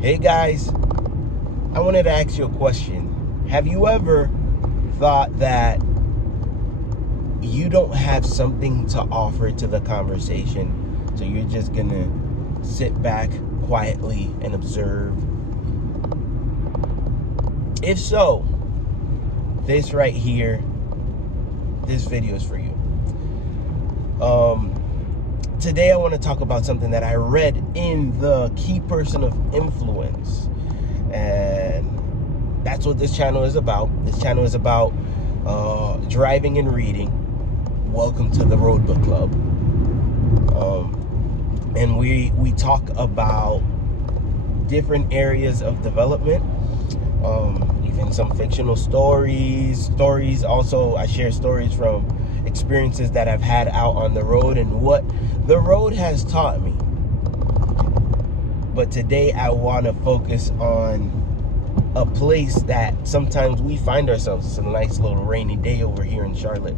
Hey guys, I wanted to ask you a question. Have you ever thought that you don't have something to offer to the conversation, so you're just gonna sit back quietly and observe? If so, this right here, this video is for you. Today I want to talk about something that I read in the Key Person of Influence, and that's what this channel is about. This channel is about driving and reading. Welcome to the Road Book Club. And we talk about different areas of development, even some fictional stories. Also, I share stories from experiences that I've had out on the road and what the road has taught me. But today I want to focus on a place that sometimes we find ourselves. It's a nice little rainy day over here in Charlotte.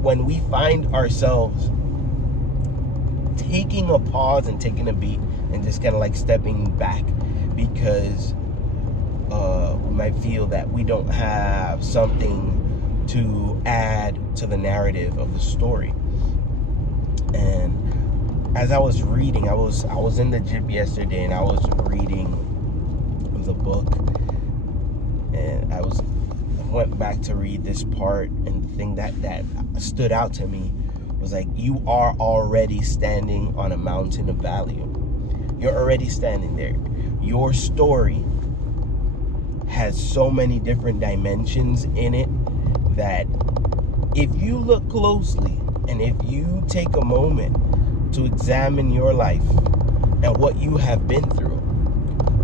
When we find ourselves taking a pause and taking a beat and just kind of like stepping back because we might feel that we don't have something to add to the narrative of the story. And as I was reading, I was in the gym yesterday and I was reading the book, and I went back to read this part, and the thing that stood out to me was like, you are already standing on a mountain of value. You're already standing there. Your story has so many different dimensions in it that if you look closely and if you take a moment to examine your life and what you have been through,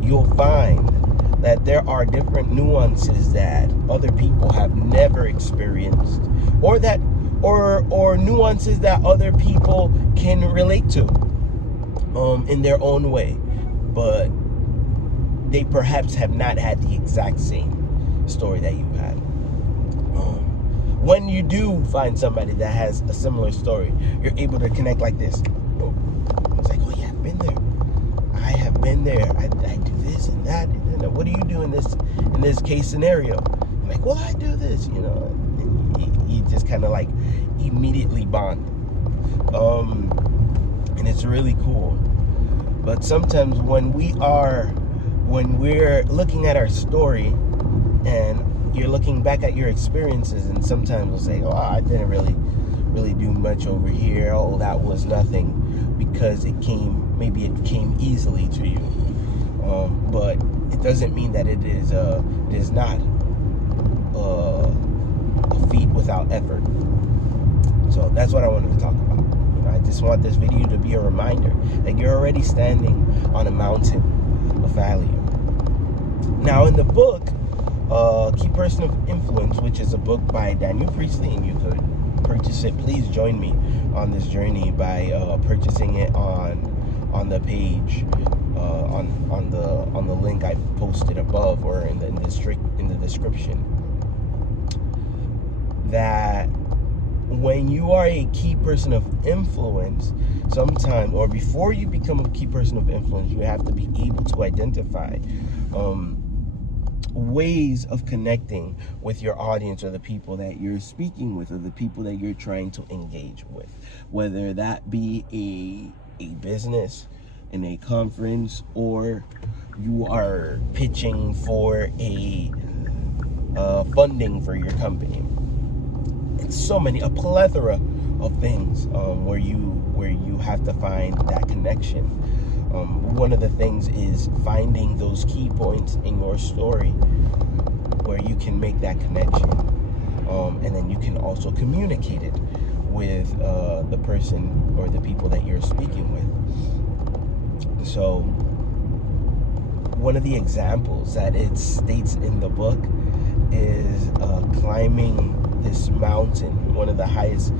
you'll find that there are different nuances that other people have never experienced, or nuances that other people can relate to in their own way, but they perhaps have not had the exact same story that you had. When you do find somebody that has a similar story, you're able to connect like this. It's like, oh yeah, I've been there. I have been there. I do this and that. And what do you do in this case scenario? I'm like, well, I do this, And you just kind of like immediately bond. And it's really cool. But sometimes when we're looking at our story and you're looking back at your experiences, and sometimes we'll say, oh, I didn't really do much over here. Oh, that was nothing, because it came easily to you. But it doesn't mean that it is not a feat without effort. So that's what I wanted to talk about. I just want this video to be a reminder that you're already standing on a mountain of value. Now, in the book, Key Person of Influence, which is a book by Daniel Priestley, and you could purchase it. Please join me on this journey by purchasing it on the page, on the link I posted above, or in the description. That when you are a key person of influence, sometime, or before you become a key person of influence, you have to be able to identify ways of connecting with your audience, or the people that you're speaking with, or the people that you're trying to engage with, whether that be a business in a conference, or you are pitching for a funding for your company. It's a plethora of things where you have to find that connection. One of the things is finding those key points in your story where you can make that connection, and then you can also communicate it with the person or the people that you're speaking with. So one of the examples that it states in the book is climbing this mountain, one of the highest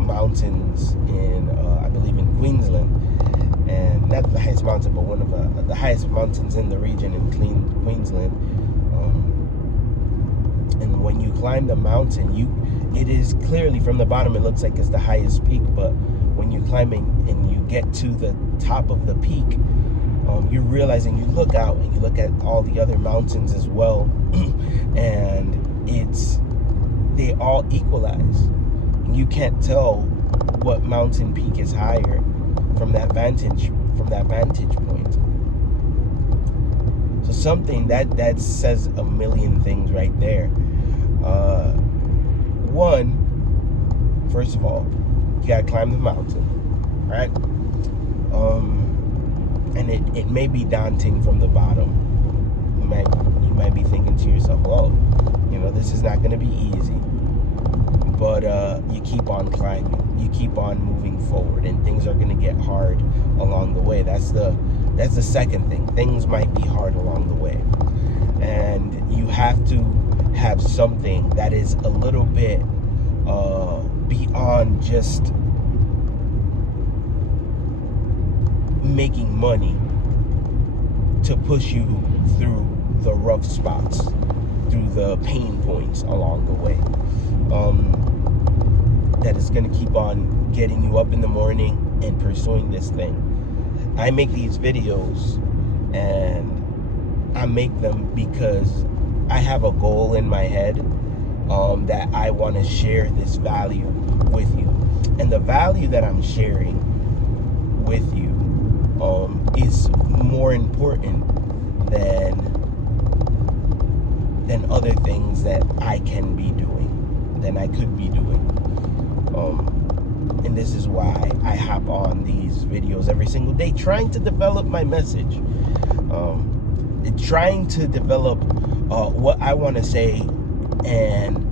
mountains in I believe in Queensland. And not the highest mountain, but one of the highest mountains in the region in Queensland. And when you climb the mountain, it is clearly from the bottom, it looks like it's the highest peak, but when you're climbing and you get to the top of the peak, you're realizing, you look out and you look at all the other mountains as well, and they all equalize. You can't tell what mountain peak is higher from that vantage point. So something that says a million things right there. One, first of all, you gotta climb the mountain, right? And it may be daunting from the bottom. You might be thinking to yourself, well, this is not going to be easy. But you keep on climbing, you keep on moving forward, and things are going to get hard along the way. That's the second thing. Things might be hard along the way, and you have to have something that is a little bit beyond just making money to push you through the rough spots, through the pain points along the way. That is going to keep on getting you up in the morning and pursuing this thing. I make these videos, and I make them because I have a goal in my head that I want to share this value with you. And the value that I'm sharing with you is more important than other things that I can be doing, than I could be doing. And this is why I hop on these videos every single day, trying to develop my message, trying to develop what I want to say, and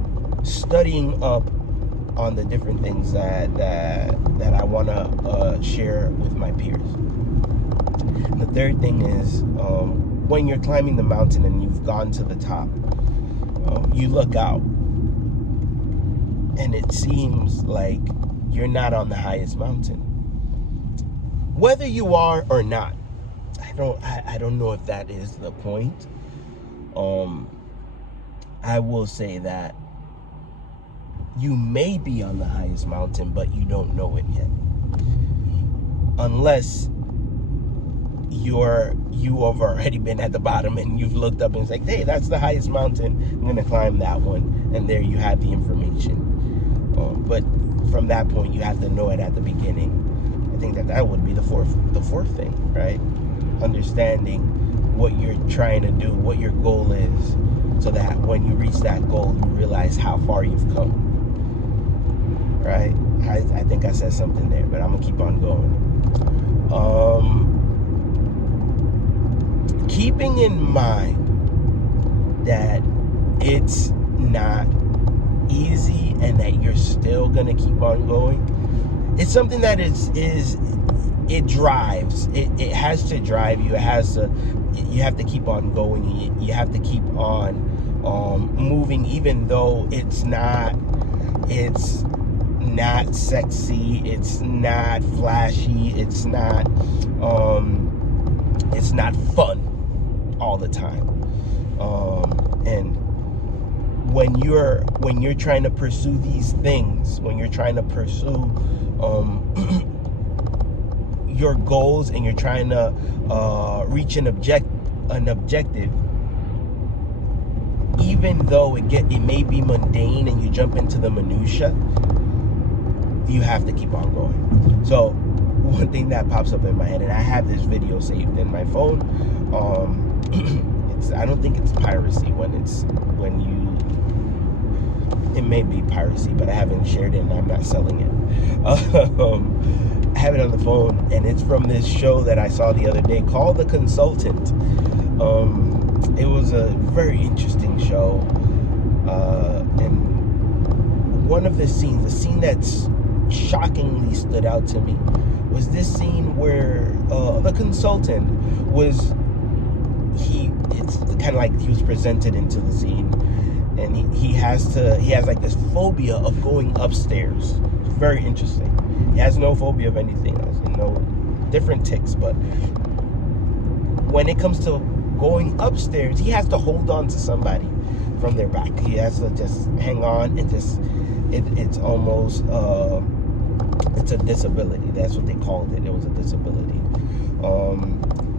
studying up on the different things that I want to share with my peers. And the third thing is, when you're climbing the mountain and you've gone to the top, you look out, and it seems like you're not on the highest mountain. Whether you are or not, I don't know if that is the point. I will say that you may be on the highest mountain, but you don't know it yet, unless you have already been at the bottom and you've looked up and it's like, hey, that's the highest mountain, I'm gonna climb that one, and there you have the information. But from that point, you have to know it at the beginning. I think that would be the fourth thing, right? Understanding what you're trying to do, what your goal is, so that when you reach that goal, you realize how far you've come, right? I think I said something there, but I'm gonna keep on going. Keeping in mind that it's not easy and that you're still gonna keep on going, it's something that it drives. It has to drive you. You have to keep on going. You have to keep on moving, even though it's not sexy, it's not flashy, it's not fun all the time. And when you're trying to pursue these things, when you're trying to pursue your goals, and you're trying to reach an objective, even though it may be mundane and you jump into the minutia, you have to keep on going. So one thing that pops up in my head, and I have this video saved in my phone, I don't think it's piracy it may be piracy, but I haven't shared it and I'm not selling it. I have it on the phone, and it's from this show that I saw the other day called The Consultant. It was a very interesting show, and one of the scenes, the scene that's shockingly stood out to me, was this scene where the consultant was, it's kind of like he was presented into the scene, and he has like this phobia of going upstairs. It's very interesting. He has no phobia of anything, no different tics, but when it comes to going upstairs, he has to hold on to somebody from their back. He has to just hang on and it's almost it's a disability. That's what they called it. It was a disability.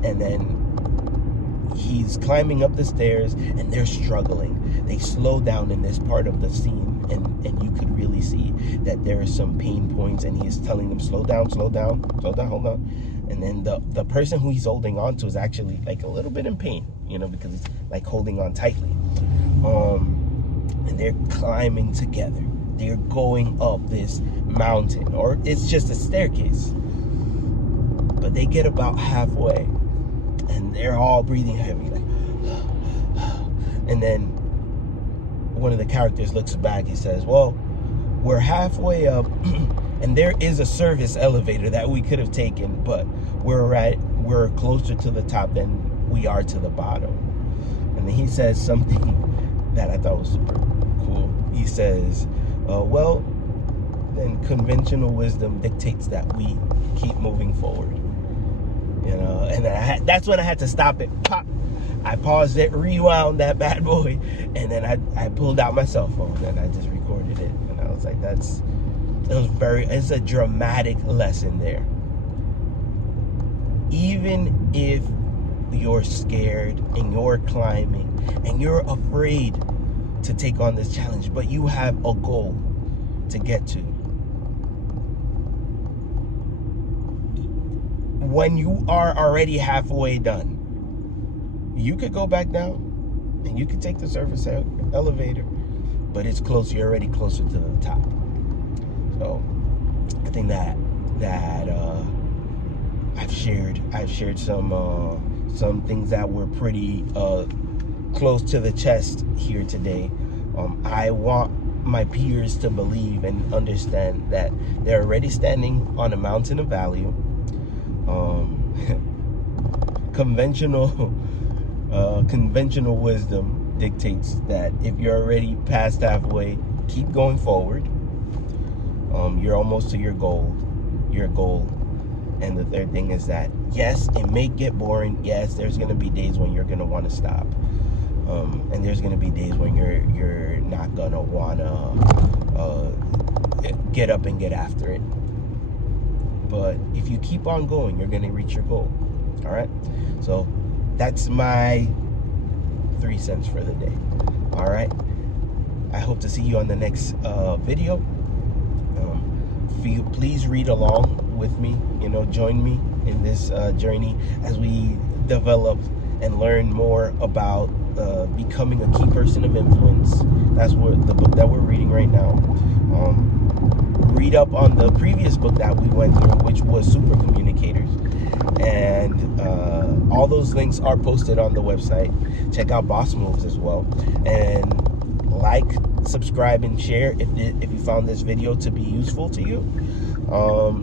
And then he's climbing up the stairs, and they're struggling. They slow down in this part of the scene, and you could really see that there are some pain points, and he's telling them, slow down, hold on. And then the person who he's holding on to is actually like a little bit in pain, because he's like holding on tightly. And they're climbing together. They're going up this mountain, or it's just a staircase. But they get about halfway, and they're all breathing heavy, like, and then one of the characters looks back. He says, well, we're halfway up, and there is a service elevator that we could have taken, but we're closer to the top than we are to the bottom. And then he says something that I thought was super cool. He says, well, then conventional wisdom dictates that we keep moving forward. And then that's when I had to stop it. Pop. I paused it, rewound that bad boy, and then I pulled out my cell phone and I just recorded it. And I was like, it's a dramatic lesson there. Even if you're scared and you're climbing and you're afraid to take on this challenge, but you have a goal to get to, when you are already halfway done, you could go back down and you could take the service elevator, but it's close. You're already closer to the top. So I think that I've shared some things that were pretty close to the chest here today. I want my peers to believe and understand that they're already standing on a mountain of value. Conventional wisdom dictates that if you're already past halfway, keep going forward. You're almost to your goal. And the third thing is that, yes, it may get boring. Yes, there's going to be days when you're going to want to stop. And there's going to be days when you're not going to want to get up and get after it. But if you keep on going, you're going to reach your goal. All right? So that's my 3 cents for the day. All right? I hope to see you on the next video. Please read along with me. Join me in this journey as we develop and learn more about becoming a key person of influence. That's what the book that we're reading right now. Read up on the previous book that we went through, which was Super Communicators, and all those links are posted on the website. Check out Boss Moves as well, and like, subscribe, and share if you found this video to be useful to you.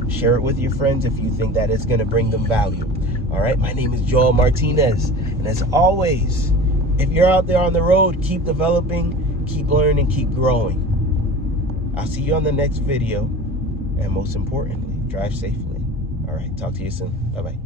Share it with your friends if you think that it's going to bring them value. All right, my name is Joel Martinez, and as always, if you're out there on the road, keep developing, keep learning, keep growing. I'll see you on the next video, and most importantly, drive safely. All right, talk to you soon. Bye-bye.